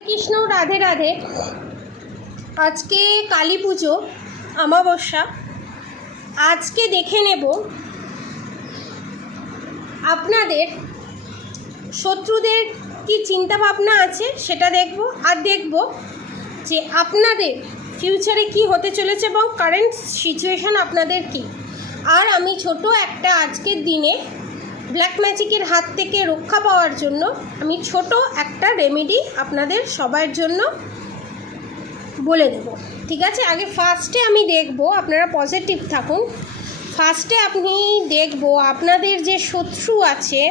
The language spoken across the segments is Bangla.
কৃষ্ণ, রাধে রাধে। আজকে কালী পুজো, অমাবস্যা। আজকে দেখে নেব আপনাদের শত্রুদের কি চিন্তা ভাবনা আছে, সেটা দেখব। আর দেখব যে আপনাদের ফিউচারে কি হতে চলেছে এবং কারেন্ট সিচুয়েশান আপনাদের কি। আর আমি ছোট একটা আজকের দিনে ব্ল্যাক ম্যাজিকের হাত থেকে রক্ষা পাওয়ার জন্য আমি ছোট একটা রেমেডি আপনাদের সবার জন্য বলে দেব, ঠিক আছে? আগে ফার্স্টে আমি দেখব, আপনারা পজিটিভ থাকুন। ফার্স্টে আপনি দেখব আপনাদের যে শত্রু আছে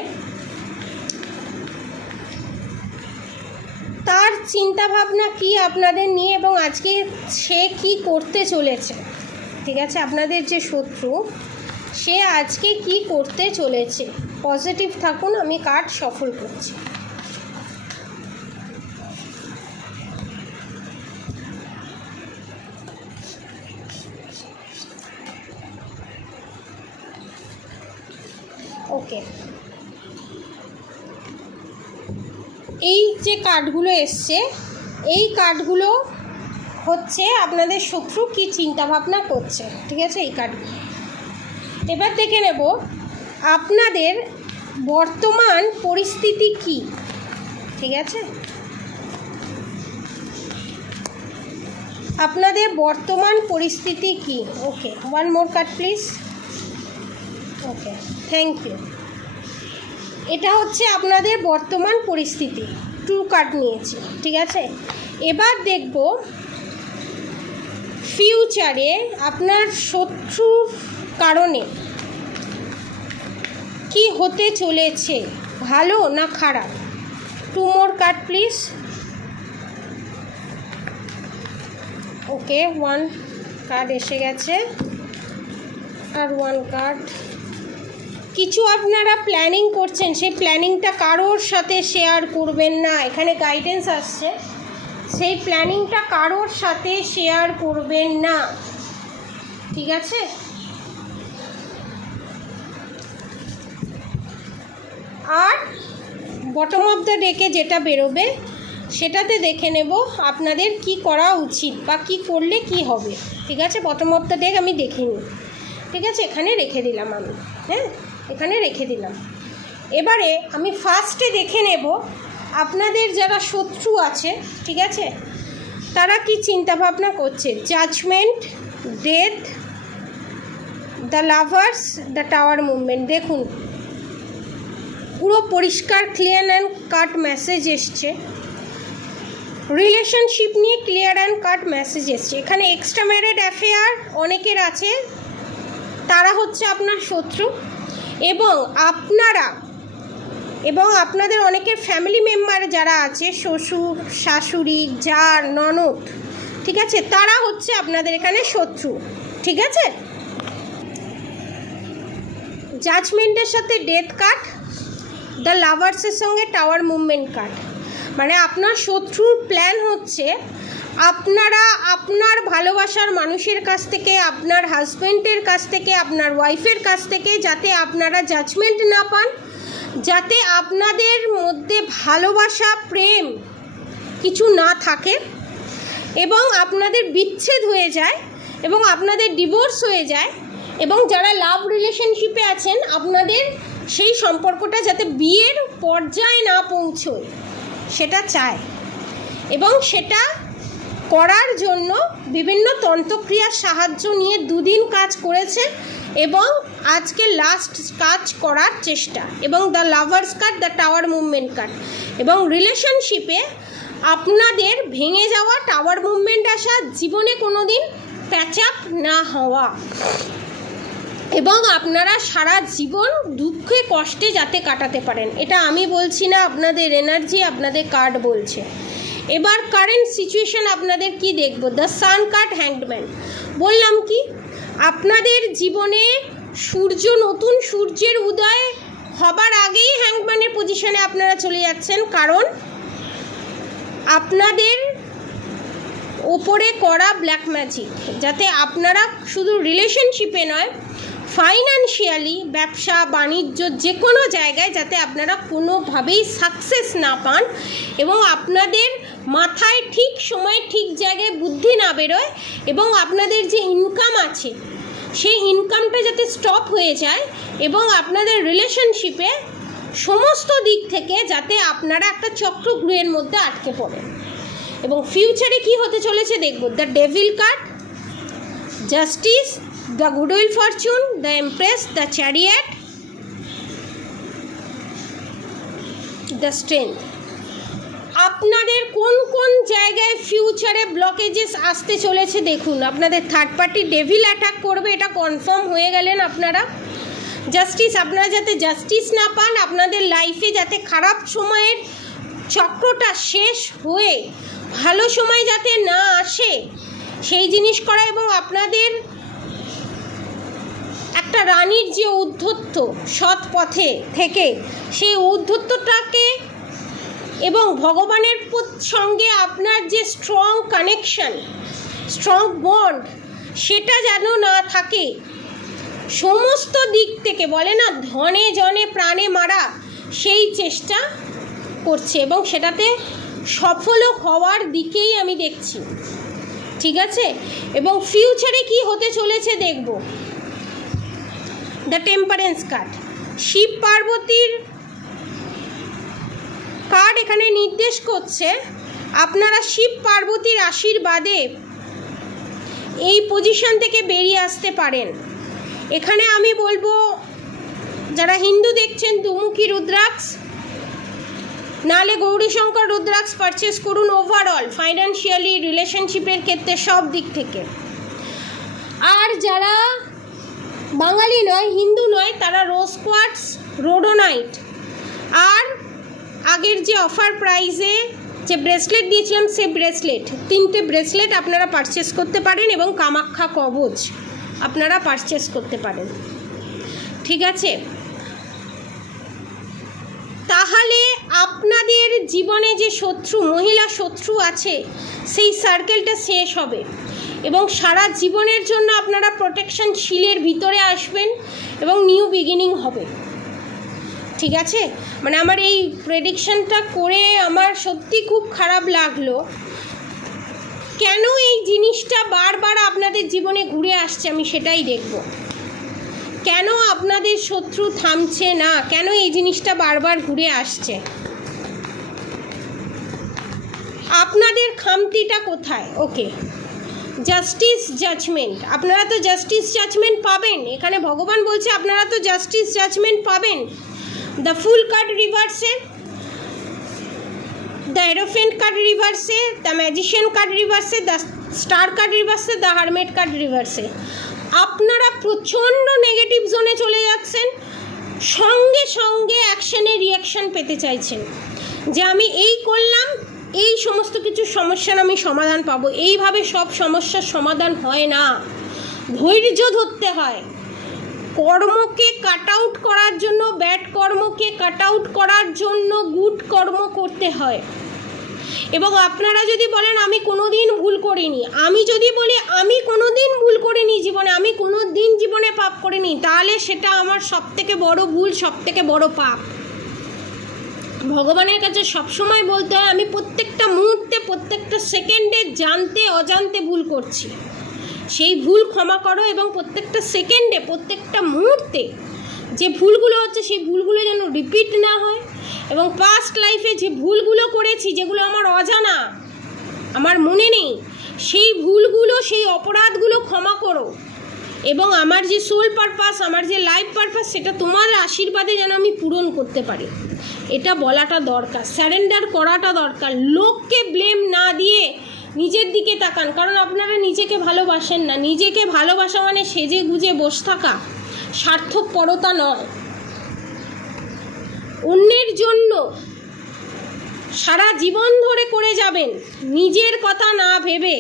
তার চিন্তাভাবনা কি আপনাদের নিয়ে এবং আজকে সে কি করতে চলেছে, ঠিক আছে? আপনাদের যে শত্রু সে আজকে কি করতে চলেছে, পজিটিভ থাকুন। আমি কার্ড সফল করছি। ওকে, এই যে কার্ডগুলো এসছে, এই কার্ডগুলো হচ্ছে আপনাদের শত্রু কি চিন্তা ভাবনা করছে, ঠিক আছে? এই কার্ডগুলো এবার দেখে নেব আপনাদের বর্তমান পরিস্থিতি কি, ঠিক আছে? আপনাদের বর্তমান পরিস্থিতি কি। Okay, one more card please. Okay, thank you. এটা হচ্ছে আপনাদের বর্তমান পরিস্থিতি, টু কার্ড নিয়েছি, ঠিক আছে? এবার দেখব ফিউচারে আপনার শত্রুর কারণে কি হতে চলেছে, ভালো না খারাপ। Two more card please. Okay, one card এসে গেছে আর ওয়ান কার্ড। কিছু আপনারা প্ল্যানিং করছেন, সেই প্ল্যানিংটা কারোর সাথে শেয়ার করবেন না, এখানে গাইডেন্স আসছে। সেই প্ল্যানিংটা কারোর সাথে শেয়ার করবেন না, ঠিক আছে? আর বটম অফ দ্য ডেকে যেটা বেরোবে সেটাতে দেখে নেব আপনাদের কি করা উচিত বা কি করলে কি হবে, ঠিক আছে? বটম অফ দ্য ডেক আমি দেখিনি, ঠিক আছে? এখানে রেখে দিলাম আমি, হ্যাঁ, এখানে রেখে দিলাম। এবারে আমি ফার্স্টে দেখে নেব আপনাদের যারা শত্রু আছে, ঠিক আছে, তারা কি চিন্তাভাবনা করছে। Judgement, death, the lovers, the tower movement. দেখুন পুরো পরিষ্কার ক্লিয়ার অ্যান্ড কাট মেসেজ এসছে। রিলেশনশিপ নিয়ে ক্লিয়ার অ্যান্ড কাট মেসেজ এসছে। এখানে এক্সট্রা ম্যারিড অ্যাফেয়ার অনেকের আছে, তারা হচ্ছে আপনার শত্রু। এবং আপনাদের অনেকের ফ্যামিলি মেম্বার যারা আছে, শ্বশুর, শাশুড়ি, জা, ননদ, ঠিক আছে, তারা হচ্ছে আপনাদের এখানে শত্রু, ঠিক আছে? জাজমেন্টের সাথে ডেথ কার্ড, দ্য লাভার্সের সঙ্গে টাওয়ার মুভমেন্ট কার্ড। মানে আপনার শত্রুর প্ল্যান হচ্ছে আপনারা আপনার ভালোবাসার মানুষের কাছ থেকে, আপনার হাজব্যান্ডের কাছ থেকে, আপনার ওয়াইফের কাছ থেকে যাতে আপনারা জাজমেন্ট না পান, যাতে আপনাদের মধ্যে ভালোবাসা, প্রেম কিছু না থাকে এবং আপনাদের বিচ্ছেদ হয়ে যায় এবং আপনাদের ডিভোর্স হয়ে যায়, এবং যারা লাভ রিলেশনশিপে আছেন আপনাদের সেই সম্পর্কটা যাতে বিয়ের পর্যায়ে না পৌঁছয় সেটা চায়। এবং সেটা করার জন্য বিভিন্ন তন্ত্রক্রিয়ার সাহায্য নিয়ে 2 দিন কাজ করেছে এবং আজকে লাস্ট কাজ করার চেষ্টা। এবং the lovers card, the tower movement card. এবং রিলেশনশিপে আপনাদের ভেঙে যাওয়া, টাওয়ার মুভমেন্ট আসা, জীবনে কোনো দিন প্যাচ আপ না হওয়া, এবং আপনারা সারা জীবন দুঃখে কষ্টে যাতে কাটাতে পারেন। এটা আমি বলছি না, আপনাদের এনার্জি, আপনাদের কার্ড বলছে। এবার কারেন্ট সিচুয়েশান আপনাদের কি দেখব। The sun card, hangman. বললাম কি আপনাদের জীবনে নতুন সূর্যের উদয় হবার আগেই হ্যাংডম্যানের পজিশনে আপনারা চলে যাচ্ছেন, কারণ আপনাদের ওপরে করা ব্ল্যাক ম্যাজিক যাতে আপনারা শুধু রিলেশনশিপে নয়, ফাইন্যান্সিয়ালি, ব্যবসা বাণিজ্য যে কোনো জায়গায় যাতে আপনারা কোনোভাবেই সাকসেস না পান এবং আপনাদের মাথায় ঠিক সময়ে ঠিক জায়গায় বুদ্ধি না বেরোয় এবং আপনাদের যে ইনকাম আছে সেই ইনকামটা যাতে স্টপ হয়ে যায় এবং আপনাদের রিলেশনশিপে সমস্ত দিক থেকে যাতে আপনারা একটা চক্রগৃহের মধ্যে আটকে পড়েন। এবং ফিউচারে কি হতে চলেছে দেখব। The devil card, justice, the goodwill Fortune, the empress, the chariot, the strength. আপনাদের কোন কোন জায়গায় ফিউচারে ব্লকেজেস আসতে চলেছে দেখুন। আপনাদের থার্ড পার্টি ডেভিল অ্যাটাক করবে, এটা কনফার্ম হয়ে গেলেন আপনারা। জাস্টিস, আপনারা যাতে জাস্টিস না পান, আপনাদের লাইফে যাতে খারাপ সময়ের চক্রটা শেষ হয়ে ভালো সময় যাতে না আসে সেই জিনিস করা এবং আপনাদের একটা রানীর যে ঔদ্ধত্য সৎ পথে থেকে সেই ঔদ্ধত্যটাকে এবং ভগবানের সঙ্গে আপনার যে স্ট্রং কানেকশন, স্ট্রং বন্ড, সেটা যেন না থাকে। সমস্ত দিক থেকে বলে না ধনে জনে প্রাণে মারা, সেই চেষ্টা করছে এবং সেটাতে সফল হওয়ার দিকেই আমি দেখছি। ঠিক আছে, এবং ফিউচারে কি হতে চলেছে দেখব। দ্য টেম্পারেন্স কার্ড, শিব পার্বতীর কার্ড এখানে নির্দেশ করছে আপনারা শিব পার্বতীর আশীর্বাদে এই পজিশন থেকে বেরিয়ে আসতে পারেন। এখানে আমি বলবো যারা হিন্দু দেখছেন দুমুখী রুদ্রাক্ষ নালে গৌরীশঙ্কর রুদ্রাক্ষ পারচেস করুন। ওভারঅল ফাইন্যান্সিয়ালি, রিলেশনশিপের ক্ষেত্রে সব দিক থেকে। আর যারা বাঙালি নয়, হিন্দু নয়, তারা রোজ কোয়ার্টস, রোডোনাইট আর আগের যে অফার প্রাইসে যে ব্রেসলেট দিয়েছিলাম সে ব্রেসলেট, 3টে ব্রেসলেট আপনারা পারচেস করতে পারেন এবং কামাখ্যা কবচ আপনারা পারচেস করতে পারেন। ঠিক আছে, তাহলে আপনাদের জীবনে যে শত্রু, মহিলা শত্রু আছে, সেই সার্কেলটা শেষ হবে এবং সারা জীবনের জন্য আপনারা প্রোটেকশন শিলের ভিতরে আসবেন এবং নিউ বিগিনিং হবে। ঠিক আছে, মানে আমার এই প্রেডিকশনটা করে আমার সত্যি খুব খারাপ লাগলো। কেন এই জিনিসটা বারবার আপনাদের জীবনে ঘুরে আসছে আমি সেটাই দেখব। কেন আপনাদের শত্রু থামছে না, কেন এই জিনিসটা বারবার ঘুরে আসছে, আপনাদের খামতিটা কোথায়। ওকে, জাস্টিস জাজমেন্ট, আপনারা তো জাস্টিস জাজমেন্ট পাবেন। এখানে ভগবান বলছে আপনারা তো জাস্টিস জাজমেন্ট পাবেন। দ্য ফুল কার্ড রিভার্সে, দ্য এরোফেন্ট কার্ড রিভার্সে, দ্য ম্যাজিশিয়ান কার্ড রিভার্সে, দ্য স্টার কার্ড রিভার্সে, দ্য হারমেট কার্ড রিভার্সে। আপনারা প্রচণ্ড নেগেটিভ জোনে চলে যাচ্ছেন, সঙ্গে সঙ্গে অ্যাকশানে রিয়াকশান পেতে চাইছেন যে আমি এই করলাম, এই সমস্ত কিছু সমস্যার আমি সমাধান পাবো। এইভাবে সব সমস্যার সমাধান হয় না, ধৈর্য ধরতে হয়। কর্মকে কাট আউট করার জন্য, ব্যাড কর্মকে কাট আউট করার জন্য গুড কর্ম করতে হয়। এবং আপনারা যদি বলেন আমি কোনো দিন ভুল করিনি, আমি যদি বলি আমি কোনো দিন ভুল করিনি জীবনে, আমি কোনো দিন জীবনে পাপ করিনি, তাহলে সেটা আমার সবথেকে বড় ভুল, সবথেকে বড় পাপ। ভগবানের কাছে সবসময় বলতে হয় আমি প্রত্যেকটা মুহূর্তে, প্রত্যেকটা সেকেন্ডে জানতে অজান্তে ভুল করছি, সেই ভুল ক্ষমা করো এবং প্রত্যেকটা সেকেন্ডে, প্রত্যেকটা মুহূর্তে যে ভুলগুলো হচ্ছে সেই ভুলগুলো যেন রিপিট না হয় এবং পাস্ট লাইফে যে ভুলগুলো করেছি, যেগুলো আমার অজানা, আমার মনে নেই, সেই ভুলগুলো, সেই অপরাধগুলো ক্ষমা করো এবং আমার যে সোল পারপাস, আমার যে লাইফ পারপাস, সেটা তোমার আশীর্বাদে যেন আমি পূরণ করতে পারি। এটা বলাটা দরকার, স্যারেন্ডার করাটা দরকার। লোককে ব্লেম না দিয়ে নিজের দিকে তাকান, কারণ আপনারা নিজেকে ভালোবাসেন না। নিজেকে ভালোবাসা মানে সেজে গুজে বসে থাকা, স্বার্থপরতা নয়। অন্যের জন্য সারা জীবন ধরে করে যাবেন, নিজের কথা না ভেবে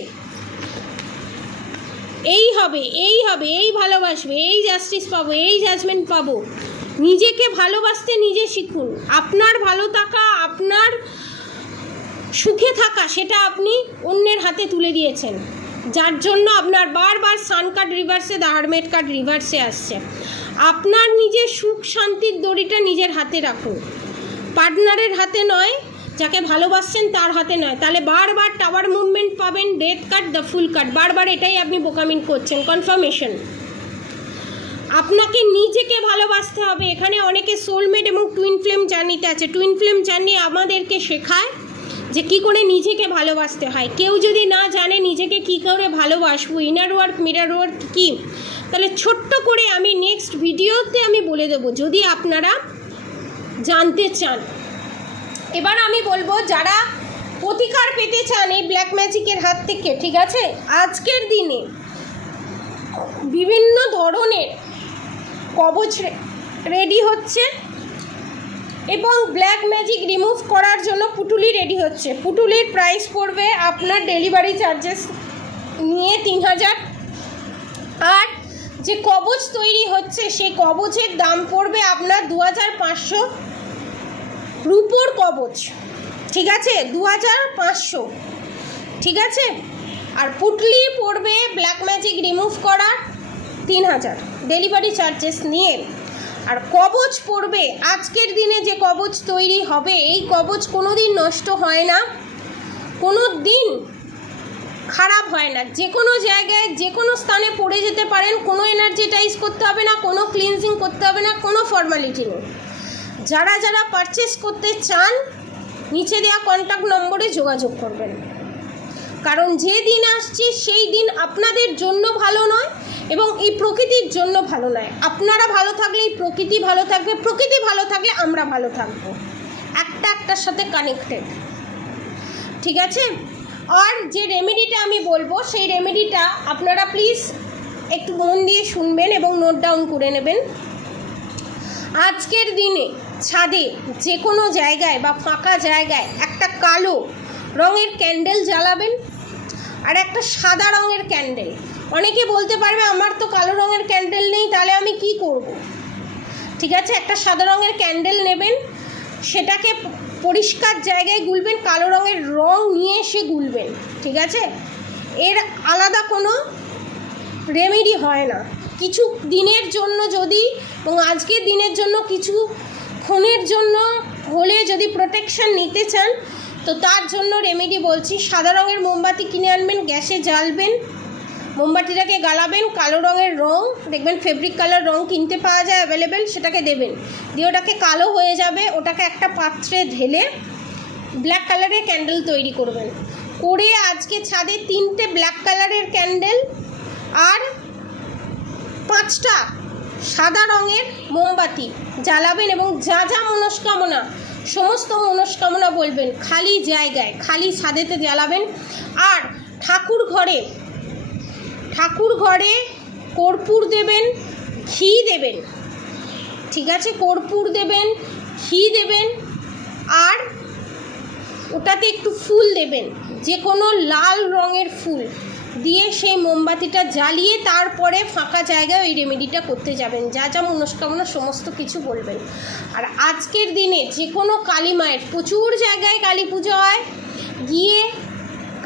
এই হবে, এই হবে, এই ভালোবাসবে, এই জাস্টিস পাবো, এই জাজমেন্ট পাবো। নিজেকে ভালোবাসতে নিজে শিখুন। আপনার ভালো থাকা, আপনার সুখে থাকা, সেটা আপনি অন্যের হাতে তুলে দিয়েছেন। যার জন্য আপনার বারবার সান কার্ড রিভার্সে, দ্য হারমেট কার্ড রিভার্সে আসছে। আপনার নিজের সুখ শান্তির দড়িটা নিজের হাতে রাখুন, পার্টনারের হাতে নয়, যাকে ভালোবাসছেন তার হাতে নয়। তাহলে বারবার টাওয়ার মুভমেন্ট পাবেন, death card, the fool card, বারবার এটাই আপনি বোকামিন করছেন। কনফার্মেশন, আপনাকে নিজেকে ভালোবাসতে হবে। এখানে অনেকে সোলমেট এবং টুইন ফ্লেম জার্নিতে আছে। টুইন ফ্লেম জার্নি আমাদেরকে শেখায় যে কী করে নিজেকে ভালোবাসতে হয়। কেউ যদি না জানে নিজেকে কী করে ভালোবাসবো, ইনার ওয়ার্ক মিরর ওয়ার্ক কী, তাহলে ছোট্ট করে আমি নেক্সট ভিডিওতে আমি বলে দেবো, যদি আপনারা জানতে চান। এবার আমি বলবো, যারা প্রতিকার পেতে চান এই ব্ল্যাক ম্যাজিকের হাত থেকে, ঠিক আছে, আজকের দিনে বিভিন্ন ধরনের কবচ রেডি হচ্ছে এবং ব্ল্যাক ম্যাজিক রিমুভ করার জন্য পুটুলি রেডি হচ্ছে। পুটুলির প্রাইস পড়বে আপনার ডেলিভারি চার্জেস নিয়ে 3000, আর যে কবচ তৈরি হচ্ছে সেই কবচের দাম পড়বে আপনার 2500 রুপোর কবচ, ঠিক আছে, 2500, ঠিক আছে। আর পুটলি পড়বে ব্ল্যাক ম্যাজিক রিমুভ করার 3000 ডেলিভারি চার্জেস নিয়ে। আর কবচ পড়বে, আজকের দিনে যে কবচ তৈরি হবে এই কবচ কোনো দিন নষ্ট হয় না, কোনো দিন খারাপ হয় না, যে কোনো জায়গায় যে কোনো স্থানে পড়ে যেতে পারেন, কোনো এনার্জেটাইজ করতে হবে না, কোনো ক্লিনজিং করতে হবে না, কোনো ফর্মালিটি নেই। যারা যারা পারচেস করতে চান নিচে দেওয়া কন্ট্যাক্ট নম্বরে যোগাযোগ করবেন, কারণ যে দিন আসছে সেই দিন আপনাদের জন্য ভালো নয় এবং এই প্রকৃতির জন্য ভালো নয়। আপনারা ভালো থাকলে এই প্রকৃতি ভালো থাকবে, প্রকৃতি ভালো থাকলে আমরা ভালো থাকবো, একটা একটার সাথে কানেক্টেড, ঠিক আছে। আর যে রেমেডিটা আমি বলবো সেই রেমেডিটা আপনারা প্লিজ একটু মন দিয়ে শুনবেন এবং নোট ডাউন করে নেবেন। আজকের দিনে ছাদে যে কোনো জায়গায় বা ফাঁকা জায়গায় একটা কালো রঙের ক্যান্ডেল জ্বালাবেন আর একটা সাদা রঙের ক্যান্ডেল। অনেকে বলতে পারবে আমার তো কালো রঙের ক্যান্ডেল নেই, তাহলে আমি কি করব? ঠিক আছে, একটা সাদা রঙের ক্যান্ডেল নেবেন, সেটাকে পরিষ্কার জায়গায় গুলবেন, কালো রঙের রং নিয়ে এসে গুলবেন, ঠিক আছে। এর আলাদা কোনো রেমেডি হয় না। কিছু দিনের জন্য যদি, এবং আজকের দিনের জন্য কিছু ক্ষণের জন্য হলে যদি প্রোটেকশন নিতে চান, তো তার জন্য রেমেডি বলছি। সাদা রঙের মোমবাতি কিনে আনবেন, গ্যাসে জ্বালবেন, মোমবাতিটাকে গালাবেন, কালো রঙের রং দেখবেন ফেব্রিক কালার রং কিনতে পাওয়া যায় অ্যাভেলেবেল, সেটাকে দেবেন, দিয়ে ওটাকে কালো হয়ে যাবে, ওটাকে একটা পাত্রে ঢেলে ব্ল্যাক কালারের ক্যান্ডেল তৈরি করবেন। করে আজকে ছাদে 3টে ব্ল্যাক কালারের ক্যান্ডেল আর 5টা সাদা রঙের মোমবাতি জ্বালাবেন এবং যা যা মনস্কামনা, সমস্ত মনস্কামনা বলবেন, খালি জায়গায় খালি ছাদেতে জ্বালাবেন। আর ঠাকুর ঘরে কর্পূর দেবেন, ঘি দেবেন, ঠিক আছে, কর্পূর দেবেন, ঘি দেবেন, আর ওটাতে একটু ফুল দেবেন, যে কোনো লাল রঙের ফুল দিয়ে সেই মোমবাতিটা জ্বালিয়ে তারপরে ফাঁকা জায়গায় ওই রেমেডিটা করতে যাবেন। যা যা মনস্কামনা সমস্ত কিছু বলবেন। আর আজকের দিনে যে কোনো কালী মায়ের, প্রচুর জায়গায় কালী পুজো হয়, গিয়ে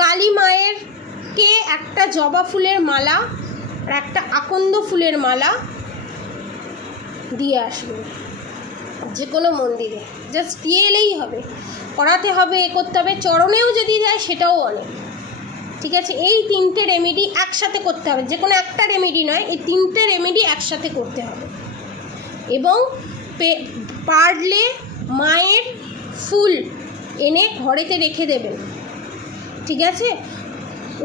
কালী মায়েরকে একটা জবা ফুলের মালা আর একটা আকন্দ ফুলের মালা দিয়ে আসবেন, যে কোনো মন্দিরে জাস্ট দিয়ে এলেই হবে, করাতে হবে, এ করতে হবে, চরণেও যদি যায় সেটাও অনেক, ঠিক আছে। এই 3টে রেমেডি একসাথে করতে হবে, যে কোনো একটা রেমেডি নয়, এই 3টে রেমেডি একসাথে করতে হবে। এবং পারলে মায়ের ফুল এনে ঘরেতে রেখে দেবেন, ঠিক আছে।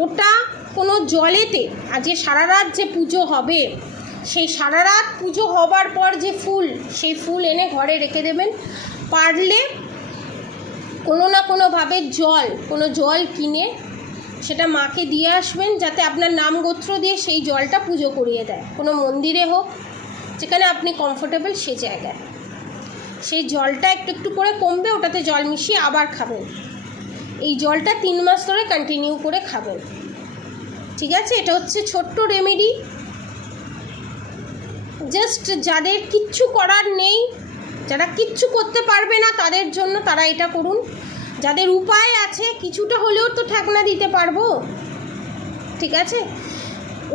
ওটা কোনো জলেতে, আর যে সারা রাত যে পুজো হবে সেই সারা রাত পুজো হবার পর যে ফুল, সেই ফুল এনে ঘরে রেখে দেবেন। পারলে কোনো না কোনোভাবে কোনো জল কিনে সেটা মাকে দিয়ে আসবেন, যাতে আপনার নাম গোত্র দিয়ে সেই জলটা পুজো করিয়ে দেয়, কোনো মন্দিরে হোক, যেখানে আপনি কমফোর্টেবল সেই জায়গায়। সেই জলটা একটু একটু করে কমবে, ওটাতে জল মিশিয়ে আবার খাবেন। এই জলটা 3 মাস ধরে কন্টিনিউ করে খাবেন, ঠিক আছে। এটা হচ্ছে ছোট্ট রেমেডি, জাস্ট যাদের কিচ্ছু করার নেই, যারা কিচ্ছু করতে পারবে না তাদের জন্য, তারা এটা করুন। যাদের উপায় আছে, কিছুটা হলেও তো ঠেকনা দিতে পারবো, ঠিক আছে?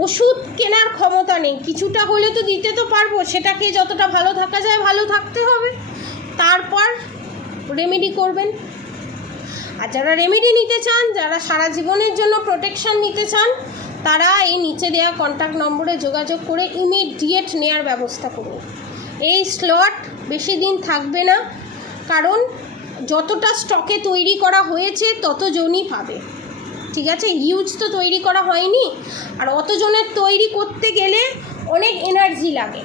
ওষুধ কেনার ক্ষমতা নেই, কিছুটা হলে তো দিতে তো পারবো, সেটাকে যতটা ভালো থাকা যায় ভালো থাকতে হবে, তারপর রেমেডি করবেন। আর যারা রেমেডি নিতে চান, যারা সারা জীবনের জন্য প্রোটেকশন নিতে চান, তারা এই নিচে দেওয়া কন্ট্যাক্ট নম্বরে যোগাযোগ করে ইমিডিয়েট নেওয়ার ব্যবস্থা করুন। এই স্লট বেশি দিন থাকবে না, কারণ যতটা স্টকে তৈরি করা হয়েছে ততজনই পাবে, ঠিক আছে? হিউজ তো তৈরি করা হয়নি, আর অতজনের তৈরি করতে গেলে অনেক এনার্জি লাগে,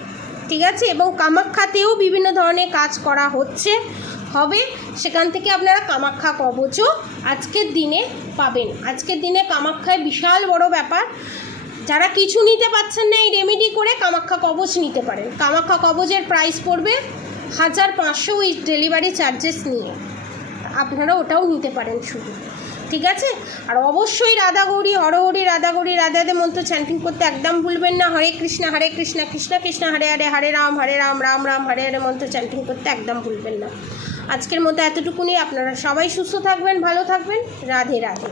ঠিক আছে? এবং কামাখ্যাতেও বিভিন্ন ধরনের কাজ করা হবে, সেখান থেকে আপনারা কামাখ্যা কবচও আজকের দিনে পাবেন। আজকের দিনে কামাখ্যায় বিশাল বড় ব্যাপার, যারা কিছু নিতে পারছেন না এই রেমেডি করে কামাখ্যা কবচ নিতে পারেন। কামাখ্যা কবচের প্রাইস পড়বে 1500 উইথ ডেলিভারি চার্জেস নিয়ে, আপনারা ওটাও নিতে পারেন শুধু, ঠিক আছে? আর অবশ্যই রাধাগৌরী হরহরি রাধাগৌরী রাধাদে মন্ত্র চ্যান্টিং করতে একদম ভুলবেন না। হরে কৃষ্ণ কৃষ্ণ কৃষ্ণ হরে হরে, হরে রাম রাম রাম হরে হরে মন্ত্র চ্যান্টিং করতে একদম ভুলবেন না। আজকের মতো এতটুকুনি। আপনারা সবাই সুস্থ থাকবেন, ভালো থাকবেন। রাধে রাধে।